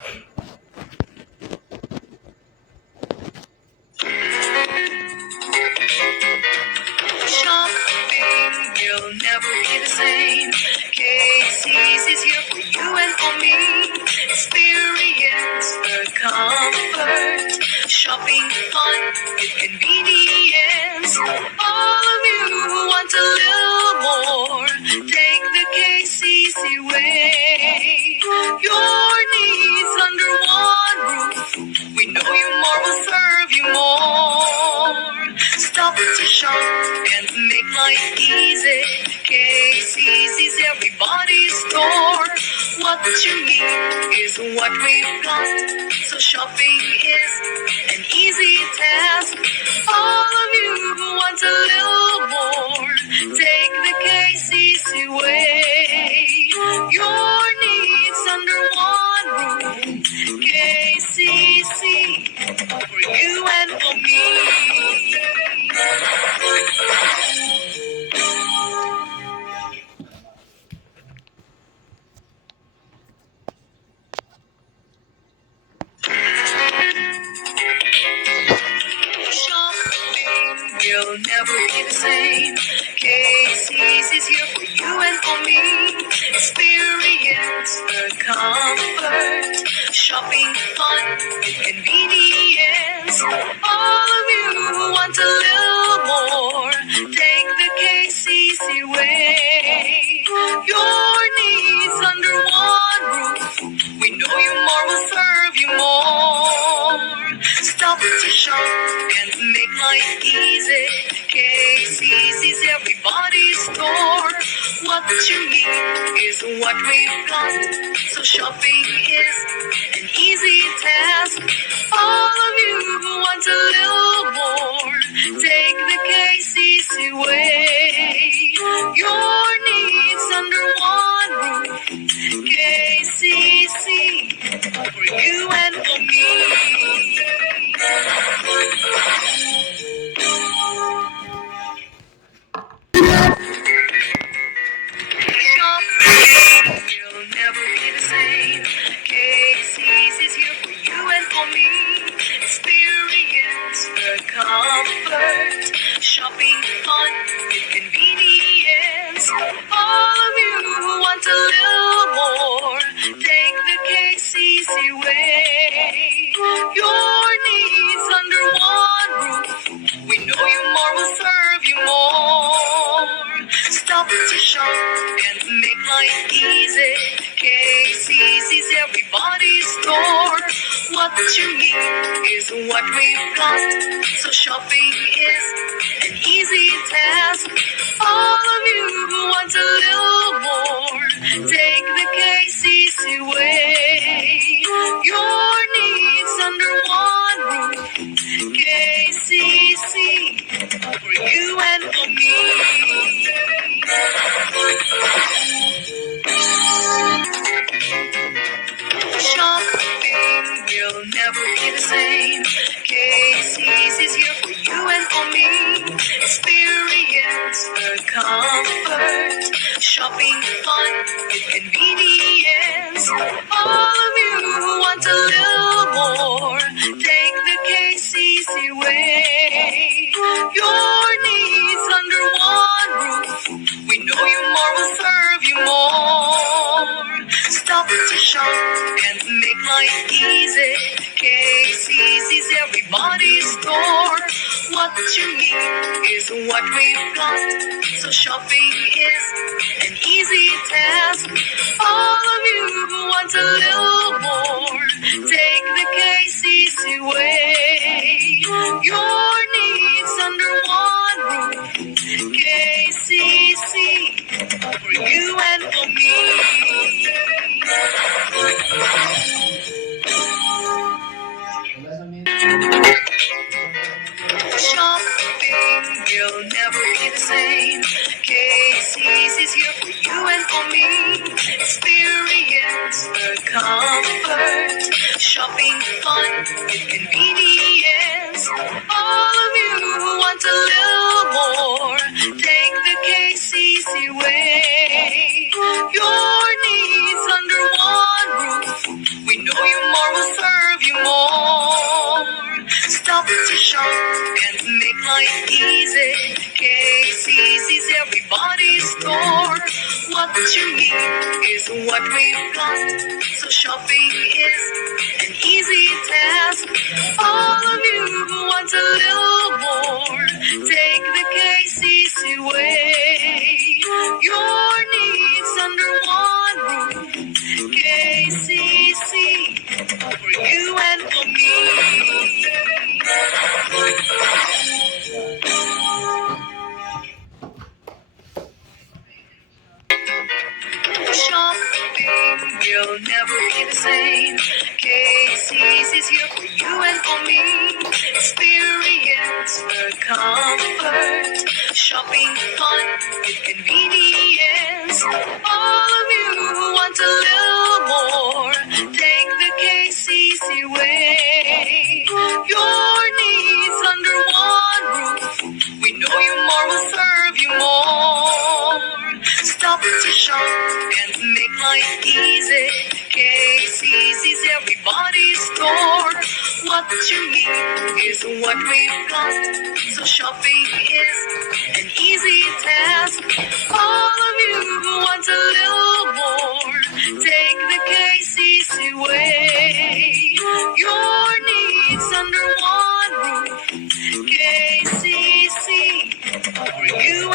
Shopping, you'll never be the same. Casey's is here for you and for me. Experience the comfort. Shopping fun with convenience. All of you who want a little more, take the KCC way. Your needs under one roof. We know you more will serve you more. Stop to shop and make life easy. Casey's is everybody's store. What you need is what we've got. So shopping is an easy task. All of you who want a little more, take the KCC way. Your needs under one roof. KCC for you and for me. Shopping, you'll never be the same. Casey's is here for you and for me. Experience the comfort. Shopping fun with convenience. All of you who want a little more, take the KCC way. Your needs under one roof. We know you more will serve you more. Stop to shop and make life easy. Casey's is everybody's store. What you need is what we've got. So shopping is an easy task. All of you who want a little more, take the KCC way. Your needs under one roof. KCC for you and for me. Shopping, you'll never be the same. Casey's is here for you and for me. Experience the comfort. Shopping fun with convenience. All of you who want a little more, take the KCC way. Your needs under one roof. We know you more will serve you more. Stop to shop and make life easy. Casey's is everybody's store. What you need is what we've got. So shopping is an easy task. All of you who want a little more, take the KCC way. Your needs under one roof. KCC for you and for me. Shopping, you'll never be the same. Casey's is here for you and for me. Experience the comfort. Shopping fun with convenience. All of you who want a little more, take the KCC way. Your needs under one roof. We know you more will serve you more. Stop to shop and make life easy. Casey's is everybody's store. What you need is what we've got. So shopping is an easy task. All of you who want a little more, take the KCC way. Your needs under one roof. KCC for you and for me. Shopping, you'll never be the same. Casey's is here for you and for me. Experience the comfort. Shopping fun with convenience. All of you who want a little more, take the KCC way. Your needs under one roof. We know you you need is what we've got. So shopping is an easy task. All of you who want a little more, take the KCC way. Your needs under one roof. KCC for you and for me. Shopping will never be the same. Casey's is here for you and for me. Experience the comfort. Shopping fun with convenience. All of you who want a little more, take the KCC way. Your needs under one roof. We know you more will serve you more. Stop to shop and make life easy. Casey's is everybody's store. What you need is what we've got. So shopping is an easy task. All of you who want a little more, take the KCC way. Your needs under one roof. KCC for you